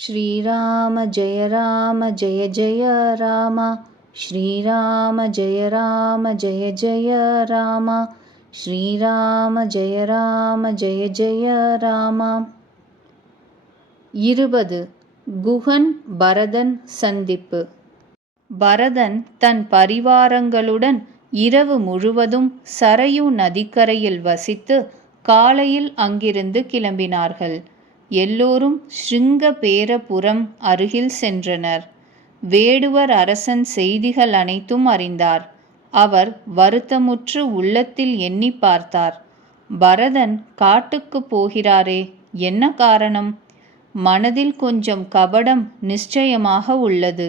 श्रीराम जय राम जय जय राम श्रीराम जय राम जय जय राम श्रीराम जय राम जय जय ராமா இருபது குகன் பரதன் சந்திப்பு பரதன் தன் பரிவாரங்களுடன் இரவு முழுவதும் சரையு நதிக்கரையில் வசித்து காலையில் அங்கிருந்து கிளம்பினார்கள் எல்லோரும் ஸ்ருங்கபேரபுரம் அருகில் சென்றனர். வேடுவர் அரசன் செய்திகள் அனைத்தும் அறிந்தார். அவர் வருத்தமுற்று உள்ளத்தில் எண்ணி பார்த்தார். பரதன் காட்டுக்குப் போகிறாரே என்ன காரணம்? மனதில் கொஞ்சம் கபடம் நிச்சயமாக உள்ளது.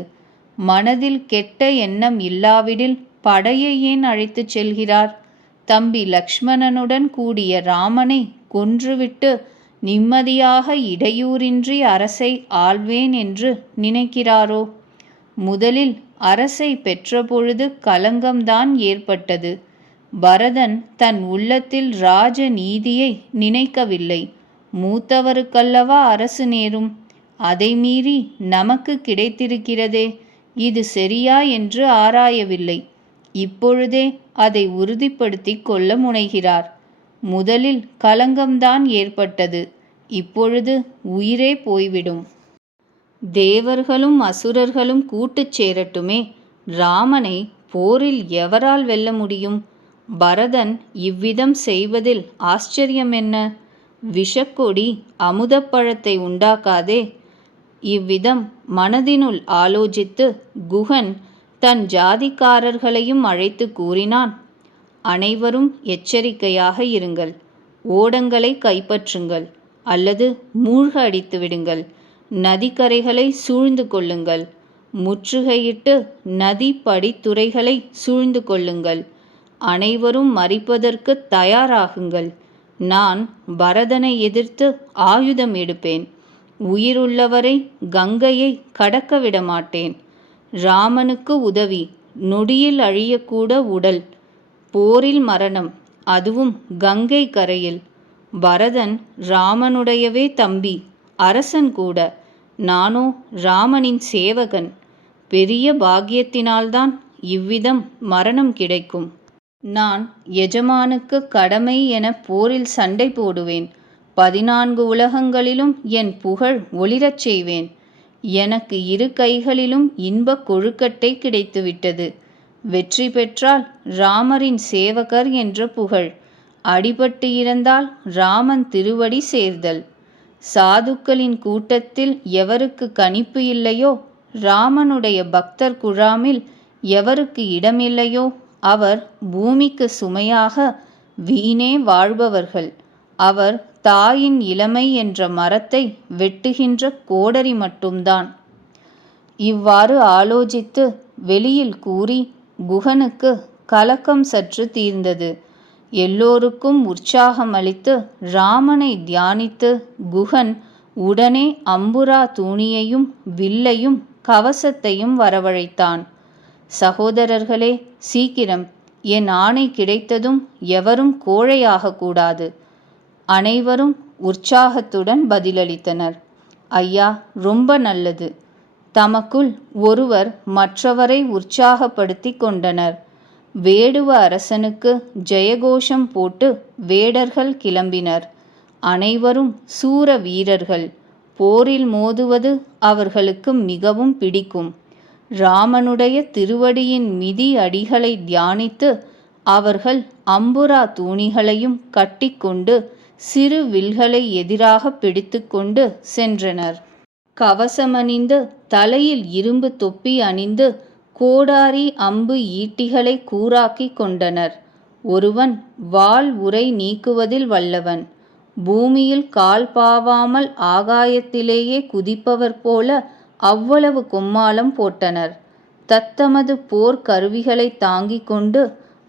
மனதில் கெட்ட எண்ணம் இல்லாவிடில் படையை ஏன் அழைத்துச் செல்கிறார்? தம்பி லக்ஷ்மணனுடன் கூடிய ராமனை கொன்றுவிட்டு நிம்மதியாக இடையூறின்றி அரசை ஆள்வேன் என்று நினைக்கிறாரோ? முதலில் அரசை பெற்றபொழுது கலங்கம்தான் ஏற்பட்டது. பரதன் தன் உள்ளத்தில் ராஜ நீதியை நினைக்கவில்லை. மூத்தவருக்கல்லவா அரசு நேரும்? அதை மீறி நமக்கு கிடைத்திருக்கிறதே. இது சரியா என்று ஆராயவில்லை. இப்பொழுதே அதை உறுதிப்படுத்திக் கொள்ள முனைகிறார். முதலில் கலங்கம்தான் ஏற்பட்டது. இப்பொழுது உயிரே போய்விடும். தேவர்களும் அசுரர்களும் கூட்டுச் சேரட்டுமே. ராமனை போரில் எவரால் வெல்ல முடியும்? பரதன் இவ்விதம் செய்வதில் ஆச்சரியம் என்ன? விஷக்கொடி அமுதப்பழத்தை உண்டாக்காதே. இவ்விதம் மனதினுள் ஆலோசித்து குகன் தன் ஜாதிக்காரர்களையும் அழைத்து கூறினான். அனைவரும் எச்சரிக்கையாக இருங்கள். ஓடங்களை கைப்பற்றுங்கள் அல்லது மூழ்க அடித்து விடுங்கள். நதிக்கரைகளை சூழ்ந்து கொள்ளுங்கள். முற்றுகையிட்டு நதி படித்துறைகளை சூழ்ந்து கொள்ளுங்கள். அனைவரும் மறிப்பதற்கு தயாராகுங்கள். நான் பரதனை எதிர்த்து ஆயுதம் எடுப்பேன். உயிருள்ளவரை கங்கையை கடக்க விட மாட்டேன் ராமனுக்கு உதவி நொடியில் அழியக்கூட உடல். போரில் மரணம் அதுவும் கங்கை கரையில். பரதன் ராமனுடையவே தம்பி அரசன் கூட. நானோ ராமனின் சேவகன். பெரிய பாக்கியத்தினால்தான் இவ்விதம் மரணம் கிடைக்கும். நான் எஜமானுக்கு கடமை என போரில் சண்டை போடுவேன். பதினான்கு உலகங்களிலும் என் புகழ் ஒளிரச் செய்வேன். எனக்கு இரு கைகளிலும் இன்பக் கொழுக்கட்டை கிடைத்துவிட்டது. வெற்றி பெற்றால் ராமரின் சேவகர் என்ற புகழ். அடிபட்டு இறந்தால் ராமன் திருவடி சேர்தல். சாதுக்களின் கூட்டத்தில் எவருக்கு கணிப்பு இல்லையோ ராமனுடைய பக்தர் குழாமில் எவருக்கு இடமில்லையோ அவர் பூமிக்கு சுமையாக வீணே வாழ்பவர்கள். அவர் தாயின் இளமை என்ற மரத்தை வெட்டுகின்ற கோடரி மட்டும்தான். இவ்வாறு ஆலோசித்து வெளியில் கூறி குகனுக்கு கலக்கம் சற்று தீர்ந்தது. எல்லோருக்கும் உற்சாகம் அளித்து ராமனை தியானித்து குகன் உடனே அம்புரா தூணியையும் வில்லையும் கவசத்தையும் வரவழைத்தான். சகோதரர்களே சீக்கிரம். என் ஆணை கிடைத்ததும் எவரும் கோழையாகக்கூடாது அனைவரும் உற்சாகத்துடன் பதிலளித்தனர். ஐயா ரொம்ப நல்லது. தமக்குள் ஒருவர் மற்றவரை உற்சாகப்படுத்தி கொண்டனர். வேடுவ அரசனுக்கு ஜெயகோஷம் போட்டு வேடர்கள் கிளம்பினர். அனைவரும் சூர வீரர்கள். போரில் மோதுவது அவர்களுக்கு மிகவும் பிடிக்கும். ராமனுடைய திருவடியின் மிதி அடிகளை தியானித்து அவர்கள் அம்புரா தூணிகளையும் கட்டிக்கொண்டு சிறு வில்களை எதிராக பிடித்துக்கொண்டு சென்றனர். கவசமணிந்து தலையில் இரும்பு தொப்பி அணிந்து கோடாரி அம்பு ஈட்டிகளை கூறாக்கி கொண்டனர். ஒருவன் வாள் உரை நீக்குவதில் வல்லவன். பூமியில் கால் பாவாமல் ஆகாயத்திலேயே குதிப்பவர் போல அவ்வளவு கொம்மாளம் போட்டனர். தத்தமது போர் கருவிகளை தாங்கிக் கொண்டு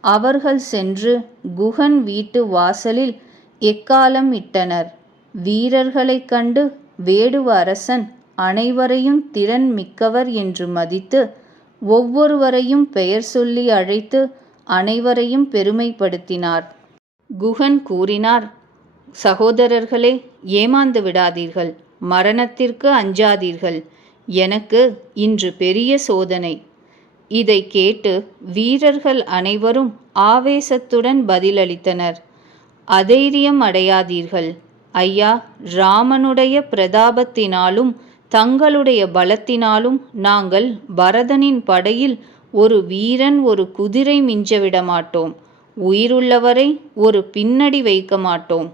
அவர்கள் சென்று குகன் வீட்டு வாசலில் எக்காலம் இட்டனர். வீரர்களைக் கண்டு வேடுவ அரசன் அனைவரையும் திறன் மிக்கவர் என்று மதித்து ஒவ்வொருவரையும் பெயர் சொல்லி அழைத்து அனைவரையும் பெருமைப்படுத்தினார். குகன் கூறினார் சகோதரர்களே ஏமாந்து விடாதீர்கள் மரணத்திற்கு அஞ்சாதீர்கள் எனக்கு இன்று பெரிய சோதனை இதை கேட்டு வீரர்கள் அனைவரும் ஆவேசத்துடன் பதிலளித்தனர். அதைரியம் அடையாதீர்கள் ஐயா ராமனுடைய பிரதாபத்தினாலும் தங்களுடைய பலத்தினாலும் நாங்கள் பரதனின் படையில் ஒரு வீரன் ஒரு குதிரை மிஞ்சவிட மாட்டோம் உயிருள்ளவரை ஒரு பின்னடி வைக்க மாட்டோம்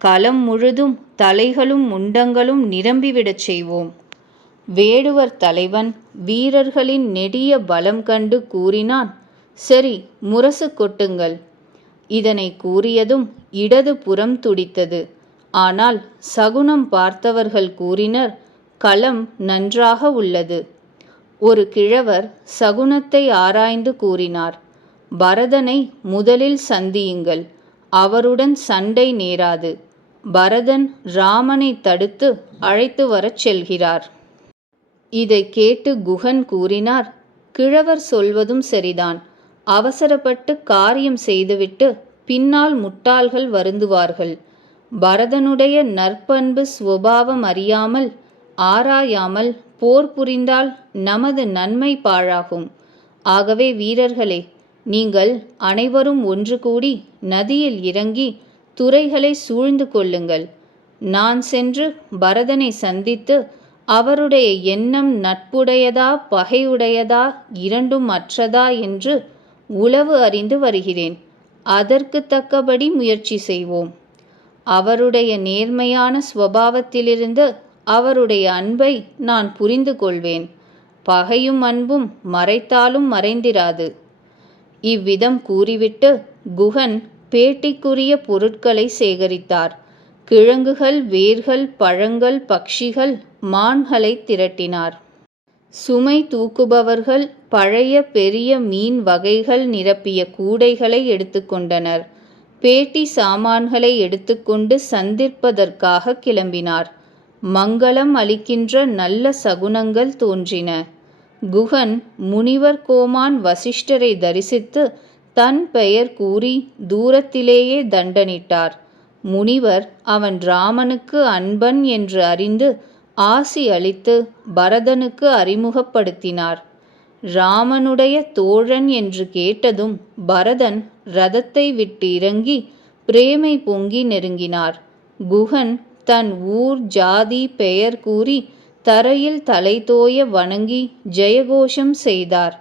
களம் முழுதும் தலைகளும் முண்டங்களும் நிரம்பிவிடச் செய்வோம். வேடுவர் தலைவன் வீரர்களின் நெடிய பலம் கண்டு கூறினான் சரி முரசு கொட்டுங்கள் இதனை கூறியதும் இடது புறம் துடித்தது. ஆனால் சகுனம் பார்த்தவர்கள் கூறினர் களம் நன்றாக உள்ளது. ஒரு கிழவர் சகுனத்தை ஆராய்ந்து கூறினார் பரதனை முதலில் சந்தியுங்கள் அவருடன் சண்டை நேராது. பரதன் ராமனை தடுத்து அழைத்து வரச் செல்கிறார் இதை கேட்டு குகன் கூறினார் கிழவர் சொல்வதும் சரிதான். அவசரப்பட்டு காரியம் செய்துவிட்டு பின்னால் முட்டாள்கள் வருந்துவார்கள். பரதனுடைய நற்பண்பு சுவாவம் அறியாமல் ஆராயாமல் போர் புரிந்தால் நமது நன்மை பாழாகும். ஆகவே வீரர்களே நீங்கள் அனைவரும் ஒன்று கூடி நதியில் இறங்கி துறைகளை சூழ்ந்து கொள்ளுங்கள். நான் சென்று பரதனை சந்தித்து அவருடைய எண்ணம் நட்புடையதா பகையுடையதா இரண்டும் அற்றதா என்று உளவு அறிந்து வருகிறேன். அதற்கு தக்கபடி முயற்சி செய்வோம். அவருடைய நேர்மையான ஸ்வபாவத்திலிருந்து அவருடைய அன்பை நான் புரிந்து கொள்வேன். பகையும் அன்பும் மறைத்தாலும் மறைந்திராது. இவ்விதம் கூறிவிட்டு குகன் பேட்டிக்குரிய பொருட்களை சேகரித்தார். கிழங்குகள் வேர்கள் பழங்கள் பட்சிகள் மான்களை திரட்டினார். சுமை தூக்குபவர்கள் பழைய பெரிய மீன் வகைகள் நிரப்பிய கூடைகளை எடுத்துக்கொண்டனர் பேட்டி சாமான்களை எடுத்துக்கொண்டு சந்திப்பதற்காக கிளம்பினார். மங்களம் அளிக்கின்ற நல்ல சகுனங்கள் தோன்றின. குகன் முனிவர் கோமான் வசிஷ்டரை தரிசித்து தன் பெயர் கூறி தூரத்திலேயே தண்டனிட்டார். முனிவர் அவன் ராமனுக்கு அன்பன் என்று அறிந்து ஆசி அளித்து பரதனுக்கு அறிமுகப்படுத்தினார். ராமனுடைய தோழன் என்று கேட்டதும் பரதன் ரதத்தை விட்டு இறங்கி பிரேமை பொங்கி நெருங்கினார். குகன் தன் ஊர் ஜாதி பெயர் கூறி தரையில் தலைதோய வணங்கி ஜெயகோஷம் செய்தார்.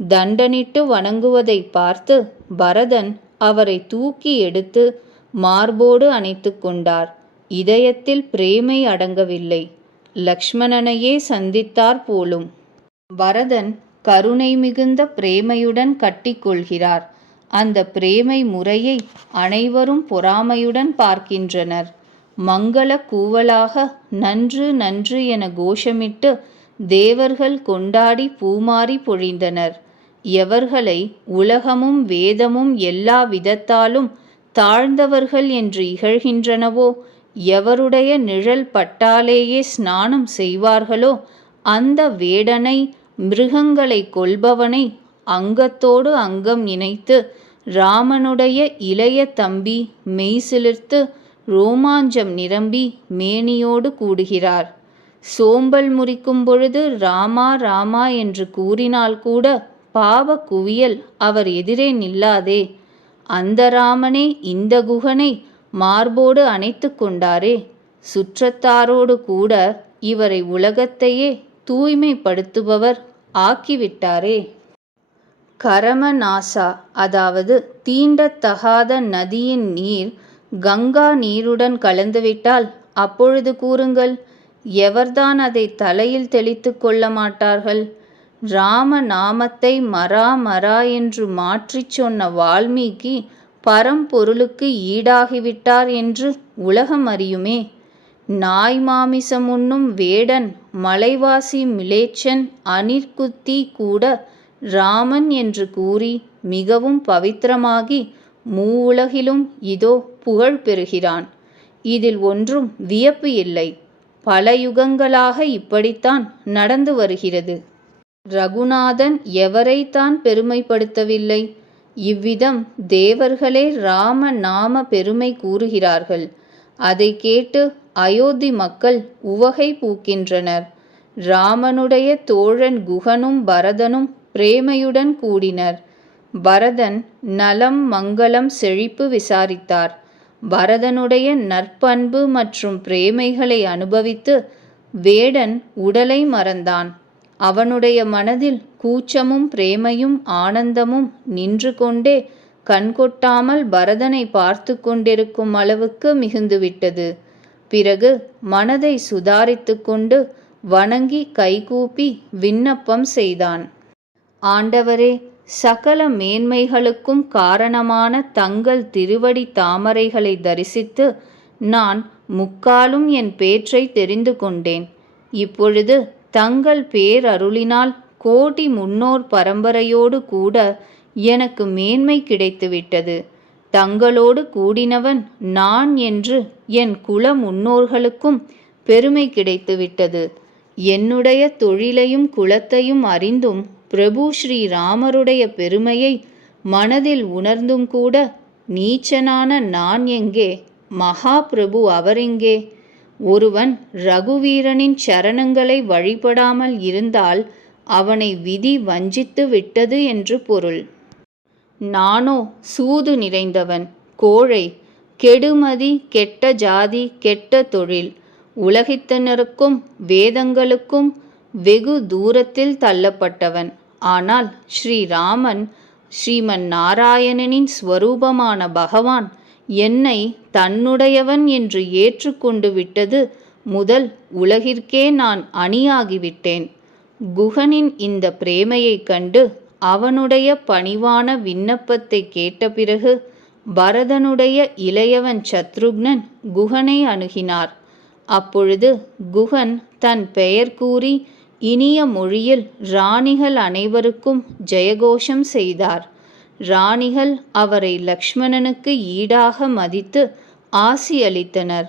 தண்டனிட்டு வணங்குவதை பார்த்து பரதன் அவரை தூக்கி எடுத்து மார்போடு அணைத்து கொண்டார். இதயத்தில் பிரேமை அடங்கவில்லை. லக்ஷ்மணனையே சந்தித்தார் போலும். பரதன் கருணை மிகுந்த பிரேமையுடன் கட்டிக்கொள்கிறார் அந்த பிரேமை முறையை அனைவரும் பொறாமையுடன் பார்க்கின்றனர். மங்கள கூவலாக நன்று நன்று என கோஷமிட்டு தேவர்கள் கொண்டாடி பூமாறி பொழிந்தனர். எவர்களை உலகமும் வேதமும் எல்லா விதத்தாலும் தாழ்ந்தவர்கள் என்று இகழ்கின்றனவோ எவருடைய நிழல் பட்டாலேயே ஸ்நானம் செய்வார்களோ அந்த வேடனை மிருகங்களை கொல்பவனை அங்கத்தோடு அங்கம் இணைத்து ராமனுடைய இளைய தம்பி மெய்சிலிர்த்து ரோமாஞ்சம் நிரம்பி மேனியோடு கூடுகிறார். சோம்பல் முறிக்கும் பொழுது ராமா ராமா என்று கூறினால் கூட பாவ குவியல் அவர் எதிரே நில்லாதே. அந்த ராமனே இந்த குகனை மார்போடு அணைத்து கொண்டாரே. சுற்றத்தாரோடு கூட இவரை உலகத்தையே தூய்மைப்படுத்துபவர் ஆக்கிவிட்டாரே. கரமநாசா அதாவது தீண்டத்தகாத நதியின் நீர் கங்கா நீருடன் கலந்துவிட்டால் அப்பொழுது கூறுங்கள் எவர்தான் அதை தலையில் தெளித்து கொள்ள மாட்டார்கள்? ராம நாமத்தை மரா மரா என்று மாற்றிச் சொன்ன வால்மீகி பரம்பொருளுக்கு ஈடாகிவிட்டார் என்று உலகம் அறியுமே. நாய் மாமிசம் உண்ணும் வேடன் மலைவாசி மிலேச்சன் அனிர்குத்தி கூட ராமன் என்று கூறி மிகவும் பவித்திரமாகி மூவுலகிலும் இதோ புகழ் பெறுகிறான். இதில் ஒன்றும் வியப்பு இல்லை. பல யுகங்களாக இப்படித்தான் நடந்து வருகிறது. ரகுநாதன் எவரைத்தான் பெருமைப்படுத்தவில்லை? இவ்விதம் தேவர்களே ராம நாம பெருமை கூறுகிறார்கள். அதை கேட்டு அயோத்தி மக்கள் உவகை பூக்கின்றனர். ராமனுடைய தோழன் குகனும் பரதனும் பிரேமையுடன் கூடினர். பரதன் நலம் மங்களம் செழிப்பு விசாரித்தார். பரதனுடைய நற்பண்பு மற்றும் பிரேமைகளை அனுபவித்து வேடன் உடலை மறந்தான். அவனுடைய மனதில் கூச்சமும் பிரேமையும் ஆனந்தமும் நின்று கொண்டே கண்கொட்டாமல் பரதனை பார்த்து கொண்டிருக்கும் அளவுக்கு மிகுந்துவிட்டது. பிறகு மனதை சுதாரித்து கொண்டு வணங்கி கைகூப்பி விண்ணப்பம் செய்தான். ஆண்டவரே சகல மேன்மைகளுக்கும் காரணமான தங்கள் திருவடி தாமரைகளை தரிசித்து நான் முக்காலும் என் பேற்றை தெரிந்து கொண்டேன். இப்பொழுது தங்கள் பேரருளினால் கோடி முன்னோர் பரம்பரையோடு கூட எனக்கு மேன்மை கிடைத்துவிட்டது. தங்களோடு கூடினவன் நான் என்று என் குல முன்னோர்களுக்கும் பெருமை கிடைத்துவிட்டது. என்னுடைய தொழிலையும் குலத்தையும் அறிந்தும் பிரபு ஸ்ரீராமருடைய பெருமையை மனதில் உணர்ந்தும் கூட நீச்சனான நான் எங்கே? மகா பிரபு அவரெங்கே ஒருவன் ரகுவீரனின் சரணங்களை வழிபடாமல் இருந்தால் அவனை விதி வஞ்சித்து விட்டது என்று பொருள். நானோ சூது நிறைந்தவன் கோழை கெடுமதி கெட்ட ஜாதி கெட்ட தொழில் உலகித்தனருக்கும் வேதங்களுக்கும் வெகு தூரத்தில் தள்ளப்பட்டவன். ஆனால் ஸ்ரீராமன் ஸ்ரீமன் நாராயணனின் ஸ்வரூபமான பகவான் என்னை தன்னுடையவன் என்று ஏற்றுக்கொண்டு விட்டது முதல் உலகிற்கே நான் அணியாகிவிட்டேன். குகனின் இந்த பிரேமையைக் கண்டு அவனுடைய பணிவான விண்ணப்பத்தை கேட்ட பிறகு பரதனுடைய இளையவன் சத்ருக்னன் குகனை அணுகினார். அப்பொழுது குகன் தன் பெயர் கூறி இனிய மொழியில் ராணிகள் அனைவருக்கும் ஜெயகோஷம் செய்தார். ராணிகள் அவரை லக்ஷ்மணனுக்கு ஈடாக மதித்து ஆசி அளித்தனர்.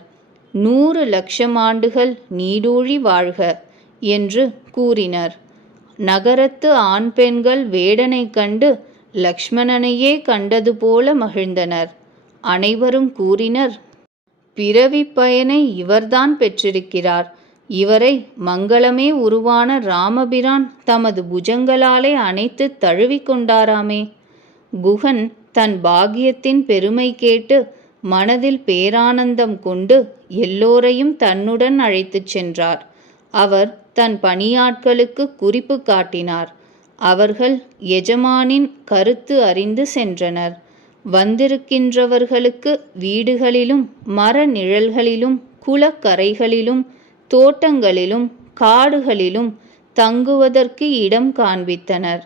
நூறு லட்சம் ஆண்டுகள் நீடூழி வாழ்க என்று கூறினர். நகரத்து ஆண் பெண்கள் வேடனை கண்டு லக்ஷ்மணனையே கண்டது போல மகிழ்ந்தனர். அனைவரும் கூறினர் பிறவி பயனை இவர்தான் பெற்றிருக்கிறார். இவரை மங்களமே உருவான ராமபிரான் தமது புஜங்களாலே அணைத்து தழுவிக்கொண்டாராமே குகன் தன் பாக்கியத்தின் பெருமை கேட்டு மனதில் பேரானந்தம் கொண்டு எல்லோரையும் தன்னுடன் அழைத்துச் சென்றார். அவர் தன் பணியாட்களுக்கு குறிப்பு காட்டினார். அவர்கள் எஜமானின் கருத்து அறிந்து சென்றனர். வந்திருக்கின்றவர்களுக்கு வீடுகளிலும் மர நிழல்களிலும் குளக்கரைகளிலும் தோட்டங்களிலும் காடுகளிலும் தங்குவதற்கு இடம் காண்பித்தனர்.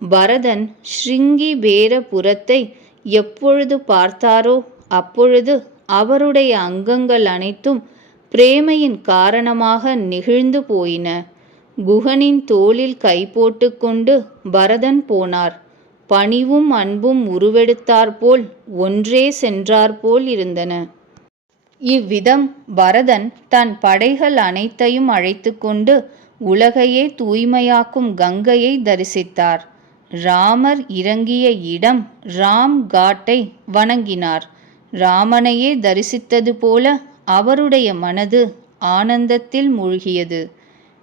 பரதன் ஸ்ருங்கி பேரபுரத்தை எப்பொழுது பார்த்தாரோ அப்பொழுது அவருடைய அங்கங்கள் அனைத்தும் பிரேமையின் காரணமாக நெகிழ்ந்து போயின. குகனின் தோளில் கை போட்டுக்கொண்டு பரதன் போனார். பணிவும் அன்பும் உருவெடுத்தாற்போல் ஒன்றே சென்றாற்போல் இருந்தன. இவ்விதம் பரதன் தன் படைகள் அனைத்தையும் அழைத்து கொண்டு உலகையே தூய்மையாக்கும் கங்கையை தரிசித்தார். ராமர் இறங்கிய இடம் ராம் காட்டை வணங்கினார். ராமனையே தரிசித்தது போல அவருடைய மனது ஆனந்தத்தில் மூழ்கியது.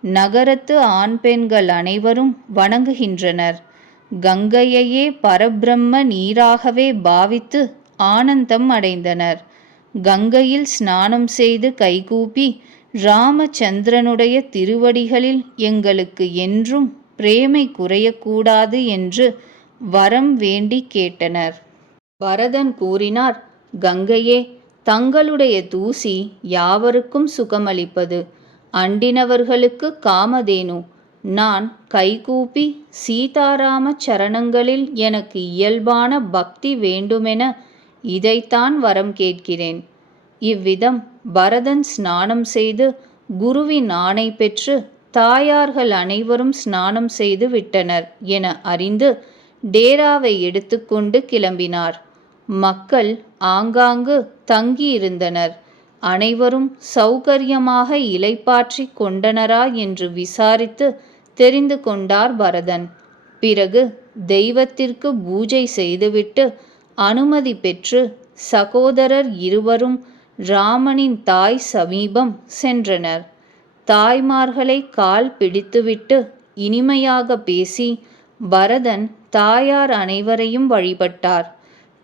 நகரத்து ஆண் பெண்கள் அனைவரும் வணங்குகின்றனர். கங்கையையே பரபிரம்ம நீராகவே பாவித்து ஆனந்தம் அடைந்தனர். கங்கையில் ஸ்நானம் செய்து கைகூப்பி ராமச்சந்திரனுடைய திருவடிகளில் எங்களுக்கு என்றும் பிரேமை குறையக்கூடாது என்று வரம் வேண்டி கேட்டனர். பரதன் கூறினார் கங்கையே தங்களுடைய தூசி யாவருக்கும் சுகமளிப்பது. அண்டினவர்களுக்கு காமதேனு. நான் கைகூப்பி சீதாராம சரணங்களில் எனக்கு இயல்பான பக்தி வேண்டுமென இதைத்தான் வரம் கேட்கிறேன். இவ்விதம் பரதன் ஸ்நானம் செய்து குருவின் ஆணை பெற்று தாயார்கள் அனைவரும் ஸ்நானம் செய்து விட்டனர் என அறிந்து டேராவை எடுத்துக்கொண்டு கிளம்பினார். மக்கள் ஆங்காங்கு தங்கியிருந்தனர். அனைவரும் சௌகரியமாக இலைப்பாற்றி கொண்டனரா என்று விசாரித்து தெரிந்து கொண்டார் பரதன். பிறகு தெய்வத்திற்கு பூஜை செய்துவிட்டு அனுமதி பெற்று சகோதரர் இருவரும் ராமனின் தாய் சமீபம் சென்றனர். தாய்மார்களை கால் பிடித்துவிட்டு இனிமையாக பேசி பரதன் தாயார் அனைவரையும் வழிபட்டார்.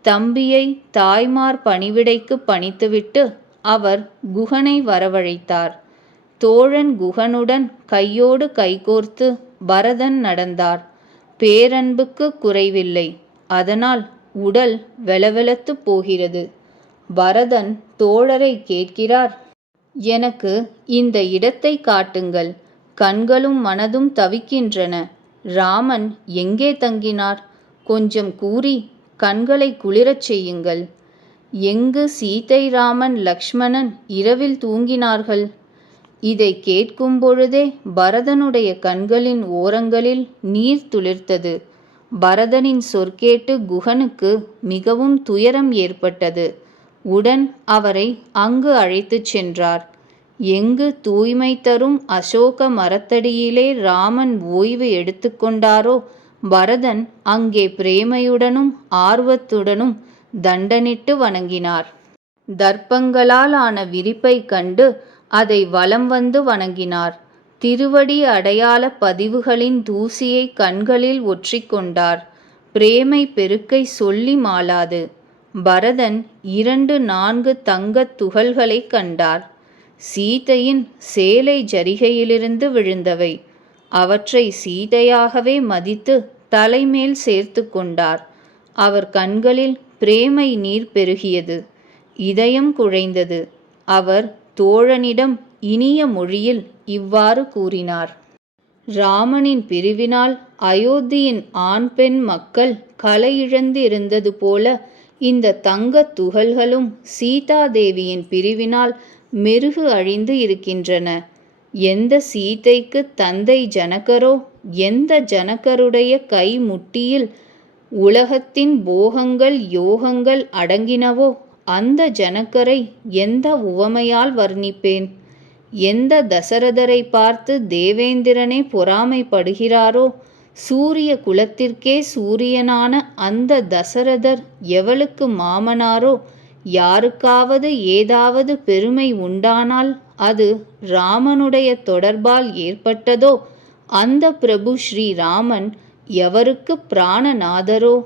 தம்பியை தாய்மார் பணிவிடைக்கு பணித்துவிட்டு அவர் குகனை வரவழைத்தார். தோழன் குகனுடன் கையோடு கைகோர்த்து பரதன் நடந்தார். பேரன்புக்கு குறைவில்லை. அதனால் உடல் வெலவெலத்துப் போகிறது. பரதன் தோழரை கேட்கிறார். எனக்கு இந்த இடத்தை காட்டுங்கள். கண்களும் மனதும் தவிக்கின்றன. ராமன் எங்கே தங்கினார்? கொஞ்சம் கூறி கண்களை குளிரச் செய்யுங்கள். எங்கு சீதை ராமன் லக்ஷ்மணன் இரவில் தூங்கினார்கள்? இதை கேட்கும் பொழுதே பரதனுடைய கண்களின் ஓரங்களில் நீர் துளிர்த்தது. பரதனின் சொற்கேட்டு குகனுக்கு மிகவும் துயரம் ஏற்பட்டது. உடன் அவரை அங்கு அழைத்துச் சென்றார். எங்கு தூய்மை தரும் அசோக மரத்தடியிலே ராமன் ஓய்வு எடுத்துக்கொண்டாரோ பரதன் அங்கே பிரேமையுடனும் ஆர்வத்துடனும் தண்டனிட்டு வணங்கினார். தர்ப்பங்களால் ஆன விரிப்பை கண்டு அதை வலம் வந்து வணங்கினார். திருவடி அடையாள பதிவுகளின் தூசியை கண்களில் ஒற்றிக்கொண்டார். பிரேமை பெருக்கை சொல்லி மாளாது. பரதன் இரண்டு நான்கு தங்கத் துகள்களை கண்டார். சீதையின் சேலை ஜரிகையிலிருந்து விழுந்தவை. அவற்றை சீதையாகவே மதித்து தலைமேல் சேர்த்து கொண்டார். அவர் கண்களில் பிரேமை நீர் பெருகியது. இதயம் குழைந்தது. அவர் தோழனிடம் இனிய மொழியில் இவ்வாறு கூறினார். ராமனின் பிரிவினால் அயோத்தியின் ஆண் பெண் மக்கள் கலையிழந்து இருந்தது போல இந்த தங்கத் துகள்களும் சீதாதேவியின் பிரிவினால் மெருகு அழிந்து இருக்கின்றன. எந்த சீதைக்கு தந்தை ஜனகரோ எந்த ஜனகருடைய கை முட்டியில் உலகத்தின் போகங்கள் யோகங்கள் அடங்கினவோ அந்த ஜனக்கரை எந்த உவமையால் வர்ணிப்பேன்? எந்த தசரதரை பார்த்து தேவேந்திரனே பொறாமைப்படுகிறாரோ? சூரிய குலத்திற்கே சூரியனான அந்த தசரதர் எவளுக்கு மாமனாரோ? யாருக்காவது ஏதாவது பெருமை உண்டானால் அது ராமனுடைய தொடர்பால் ஏற்பட்டதோ? அந்த பிரபு ஸ்ரீராமன் எவருக்கு பிராணநாதரோ?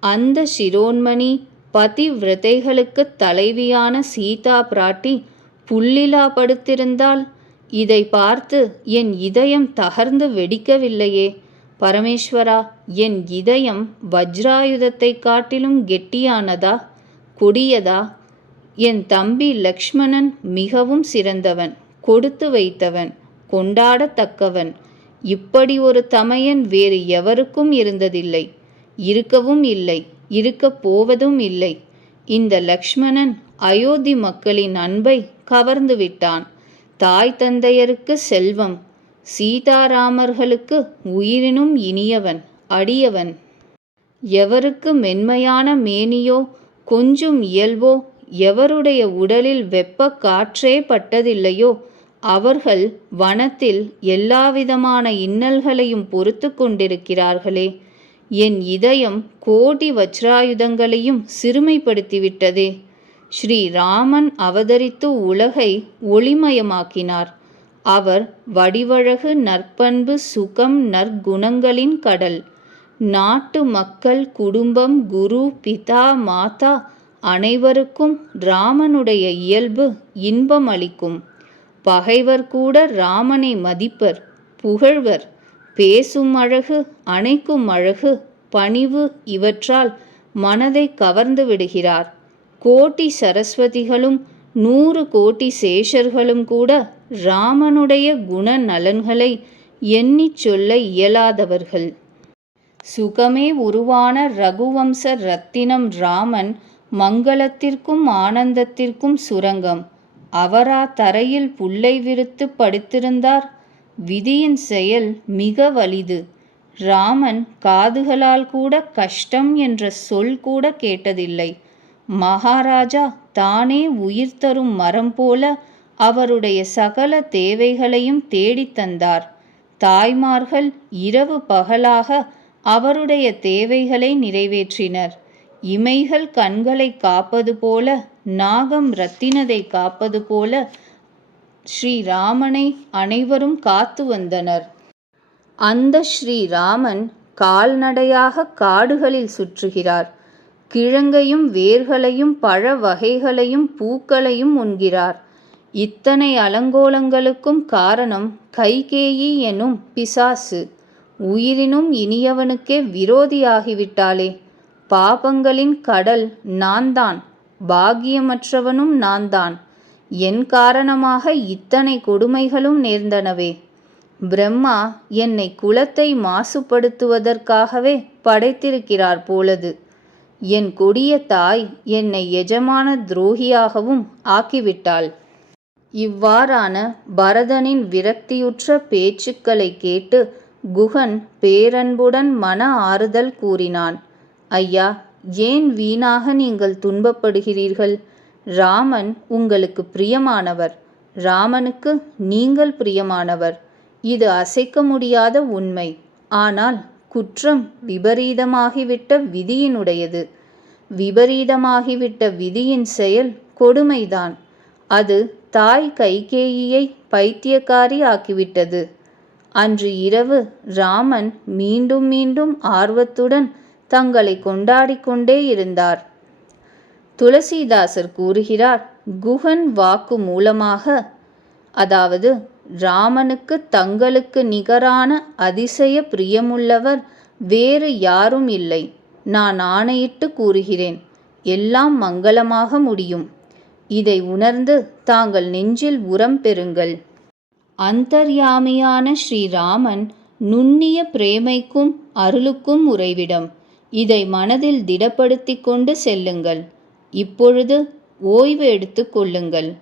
அந்த சிரோன்மணி பதிவிரதைகளுக்குத் தலைவியான சீதா பிராட்டி புல்லிலா படுத்திருந்தால் இதை பார்த்து என் இதயம் தகர்ந்து வெடிக்கவில்லையே. பரமேஸ்வரா என் இதயம் வஜ்ராயுதத்தை காட்டிலும் கெட்டியானதா? கொடியதா? என் தம்பி லக்ஷ்மணன் மிகவும் சிறந்தவன் கொடுத்து வைத்தவன் கொண்டாடத்தக்கவன். இப்படி ஒரு தமையன் வேறு எவருக்கும் இருந்ததில்லை. இருக்கவும் இல்லை இருக்கப் போவதும் இல்லை. இந்த லக்ஷ்மணன் அயோத்தி மக்களின் அன்பை கவர்ந்து விட்டான் தாய் தந்தையருக்கு செல்வம் சீதாராமர்களுக்கு உயிரினும் இனியவன் அடியவன். எவருக்கு மென்மையான மேனியோ கொஞ்சும் இயல்போ எவருடைய உடலில் வெப்ப காற்றே பட்டதில்லையோ அவர்கள் வனத்தில் எல்லாவிதமான இன்னல்களையும் பொறுத்து கொண்டிருக்கிறார்களே. என் இதயம் கோடி வஜ்ராயுதங்களையும் சிறுமைப்படுத்திவிட்டதே. ஸ்ரீராமன் அவதரித்து உலகை ஒளிமயமாக்கினார். அவர் வடிவழகு நற்பண்பு சுகம் நற்குணங்களின் கடல். நாட்டு மக்கள் குடும்பம் குரு பிதா மாதா அனைவருக்கும் ராமனுடைய இயல்பு இன்பம் அளிக்கும் பகைவர் கூட ராமனை மதிப்பர் புகழ்வர். பேசும் அழகு அணைக்கும் அழகு பணிவு இவற்றால் மனதை கவர்ந்து விடுகிறார். கோட்டி சரஸ்வதிகளும் நூறு கோட்டி சேஷர்களும் கூட ராமனுடைய குண நலன்களை எண்ணிச் சொல்ல இயலாதவர்கள். சுகமே உருவான ரகுவம்ச ரத்தினம் ராமன் மங்களத்திற்கும் ஆனந்தத்திற்கும் சுரங்கம். அவரா தரையில் புல்லை விரித்து படுத்திருந்தார். விதியின் செயல் மிக வலிது. ராமன் காதுகளால் கூட கஷ்டம் என்ற சொல் கூட கேட்டதில்லை. மகாராஜா தானே உயிர் தரும் மரம் போல அவருடைய சகல தேவைகளையும் தேடித் தந்தார். தாய்மார்கள் இரவு பகலாக அவருடைய தேவைகளை நிறைவேற்றினர். இமைகள் கண்களை காப்பது போல நாகம் ரத்தினதை காப்பது போல ஸ்ரீராமனை அனைவரும் காத்து வந்தனர். அந்த ஸ்ரீராமன் கால்நடையாக காடுகளில் சுற்றுகிறார். கிழங்கையும் வேர்களையும் பழ வகைகளையும் பூக்களையும் உண்கிறார். இத்தனை அலங்கோலங்களுக்கும் காரணம் கைகேயி எனும் பிசாசு. உயிரினும் இனியவனுக்கே விரோதியாகிவிட்டாளே. பாபங்களின் கடல் நான்தான் பாக்கியமற்றவனும் நான்தான். என் காரணமாக இத்தனை கொடுமைகளும் நேர்ந்தனவே. பிரம்மா என்னை குலத்தை மாசுபடுத்துவதற்காகவே படைத்திருக்கிறார் போலது. என் கொடிய தாய் என்னை எஜமான துரோகியாகவும் ஆக்கிவிட்டாள். இவ்வாறான பரதனின் விரக்தியுற்ற பேச்சுக்களை கேட்டு குகன் பேரன்புடன் மன ஆறுதல் கூறினான். ஐயா ஏன் வீணாக நீங்கள் துன்பப்படுகிறீர்கள்? ராமன் உங்களுக்கு பிரியமானவர். ராமனுக்கு நீங்கள் பிரியமானவர். இது அசைக்க முடியாத உண்மை. ஆனால் குற்றம் விபரீதமாகிவிட்ட விதியினுடையது. விபரீதமாகிவிட்ட விதியின் செயல் கொடுமைதான். அது தாய் கைகேயியை பைத்தியக்காரி ஆக்கிவிட்டது அன்று இரவு ராமன் மீண்டும் மீண்டும் ஆர்வத்துடன் தங்களை கொண்டாடிக்கொண்டே இருந்தார். துளசிதாசர் கூறுகிறார் குகன் வாக்கு மூலமாக அதாவது ராமனுக்கு தங்களுக்கு நிகரான அதிசய பிரியமுள்ளவர் வேறு யாரும் இல்லை. நான் ஆணையிட்டு கூறுகிறேன். எல்லாம் மங்களமாக முடியும். இதை உணர்ந்து தாங்கள் நெஞ்சில் உரம் பெறுங்கள். அந்தர்யாமியான ஸ்ரீராமன் நுண்ணிய பிரேமைக்கும் அருளுக்கும் உறைவிடம். இதை மனதில் திடப்படுத்தி கொண்டு செல்லுங்கள். இப்பொழுது ஓய்வு எடுத்து கொள்ளுங்கள்.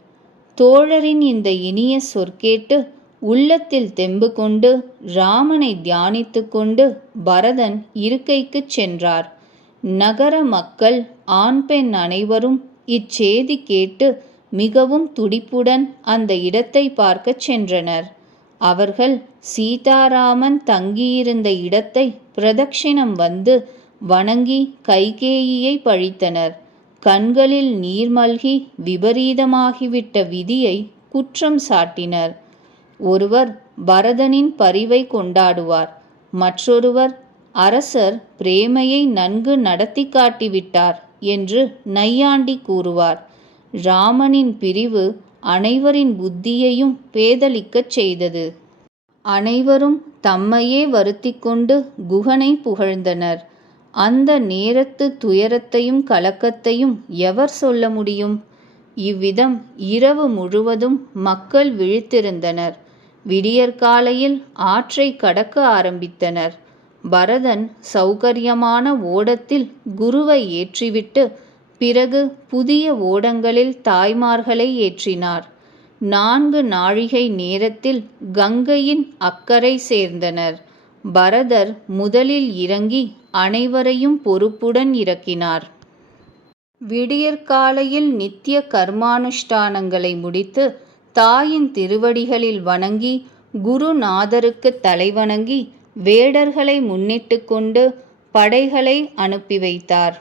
தோழரின் இந்த இனிய சொற்கேட்டு உள்ளத்தில் தெம்பு கொண்டு ராமனை தியானித்து கொண்டு பரதன் இருக்கைக்குச் சென்றார். நகர மக்கள் ஆண் பெண் அனைவரும் இச்செய்தி கேட்டு மிகவும் துடிப்புடன் அந்த இடத்தை பார்க்கச் சென்றனர். அவர்கள் சீதாராமன் தங்கியிருந்த இடத்தை பிரதட்சிணம் வந்து வணங்கி கைகேயியை பழித்தனர். கண்களில் நீர்மல்கி விபரீதமாகிவிட்ட விதியை குற்றம் சாட்டினர். ஒருவர் பரதனின் பரிவை கொண்டாடுவார் மற்றொருவர் அரசர் பிரேமையை நன்கு நடத்தி காட்டிவிட்டார் என்று நையாண்டி கூறுவார். ராமனின் பிரிவு அனைவரின் புத்தியையும் பேதலிக்கச் செய்தது. அனைவரும் தம்மையே வருத்தி கொண்டு குகனை புகழ்ந்தனர். அந்த நேரத்து துயரத்தையும் கலக்கத்தையும் எவர் சொல்ல முடியும்? இவ்விதம் இரவு முழுவதும் மக்கள் விழித்திருந்தனர். விடியற்காலையில் ஆற்றை கடக்க ஆரம்பித்தனர். பரதன் சௌகரியமான ஓடத்தில் குருவை ஏற்றிவிட்டு பிறகு புதிய ஓடங்களில் தாய்மார்களை ஏற்றினார். நான்கு நாழிகை நேரத்தில் கங்கையின் அக்கறை சேர்ந்தனர். பரதர் முதலில் இறங்கி அனைவரையும் பொறுப்புடன் இறக்கினார். விடியற்காலையில் நித்திய கர்மானுஷ்டானங்களை முடித்து தாயின் திருவடிகளில் வணங்கி குருநாதருக்கு தலைவணங்கி வேடர்களை முன்னிட்டு கொண்டு படைகளை அனுப்பி வைத்தார்.